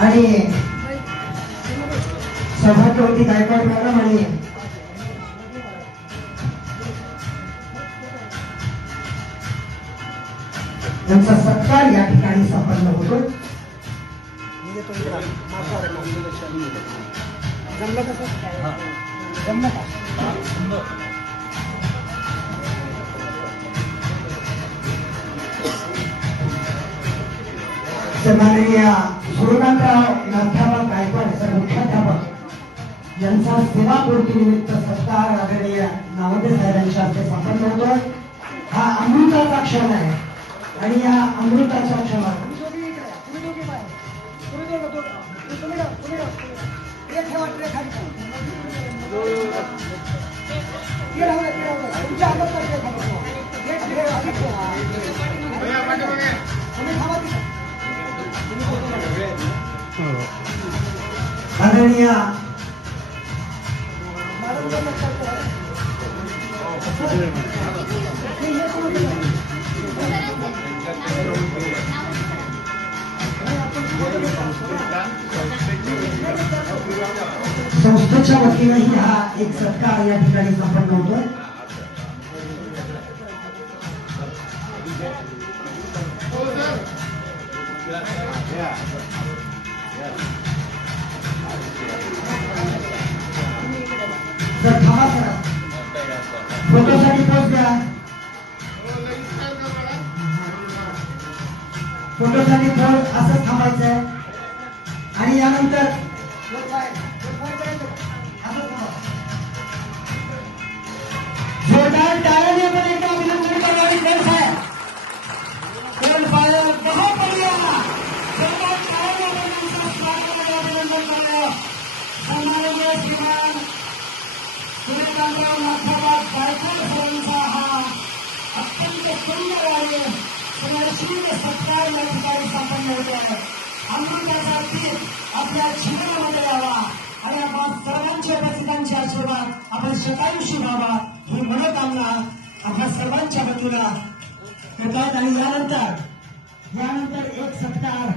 आणि सभापती गायकवाड मॅडम आणि त्यांचा सत्कार या ठिकाणी संपन्न होतो. जमलं कसं जमलं का माननीय सूर्यकांतराव नाथाराव गायकवाड सर मुख्याध्यापक यांचा सेवापूर्ती निमित्त सत्कार आदरणीय नावडे साहेबांच्या हस्ते संपन्न होतो. हा अमृताचा क्षण आहे आणि या अमृताच्या क्षणात आदरणीय संस्थेच्या वतीनेही हा एक सत्कार या ठिकाणी संपन्न होतोय. सर थांबा सर, फोटोसाठी पोच द्या. फोटोसाठी पोच असंच थांबायचं आहे आणि यानंतर जोरदार टाळ्यांनी आपण एकदा अभिनंदन करणारी गरज आहे. बहुत बढ़िया जोरदार टाळ्यांनी आपण अभिनंदन करणार. सन्माननीय श्रीमान सूर्यकांतराव नाथाराव गायकवाड सरांचा हा अत्यंत सुंदर आणि स्मरणशील सत्कार या ठिकाणी संपन्न होत आहे. अमृताचा दीप आपल्या जीवनामध्ये यावा आणि आपण सर्वांच्या रसिकांचे आशीर्वाद आपण शतायुषी व्हावा ही मनोकामना आपल्या सर्वांच्या वतीला येतात. आणि यानंतर एक सत्कार